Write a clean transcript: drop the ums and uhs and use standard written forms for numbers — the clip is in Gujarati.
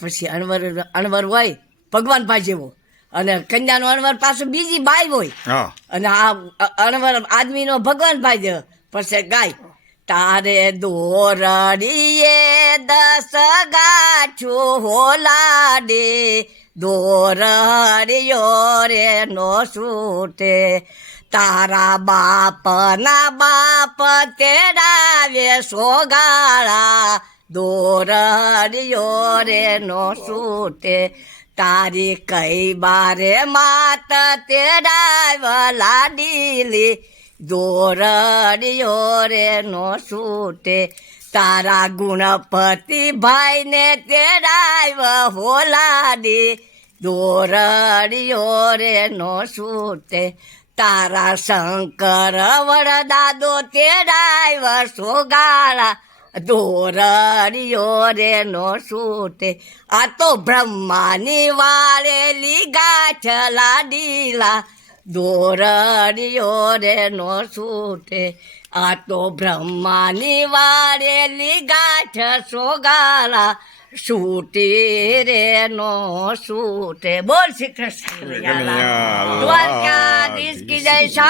પછી અણવર હોય ભગવાન પાસે જેવો, અને કન્યાનો અણવર પાછું બીજી બાઈ હોય, અને આ અણવર આદમીનો ભગવાન પાસે જેવો. પછી ગાય તારે દોરડીએ 10 ગાંઠું હોલાડે, દોરડીયો રે નો છૂટે, તારા બાપના બાપ તેડાવે સોગાળા, દોરડીયો રે નો છૂટે, તારી કઈ બારે માત તેડાવ લાડીલી, દોરડીયો રે નો છૂટે, તારા ગુણપતિ ભાઈને તેડાવ હોલાડી, દોરડીયો રે નો છૂટે, તારા શંકર વડદાદો તેડાવ સોગાળા, દોરડીયો રે નો છૂટે, આ તો બ્રહ્માની વાળેલી ગાંઠ લાડીલા, દોરડીયો રે નો છૂટે, આ તો બ્રહ્માની વાળેલી ગાંઠ સોગાળા, છૂટી રે નો છૂટે. બોલ શ્રી કૃષ્ણ દ્વારકાધીશ કી જય.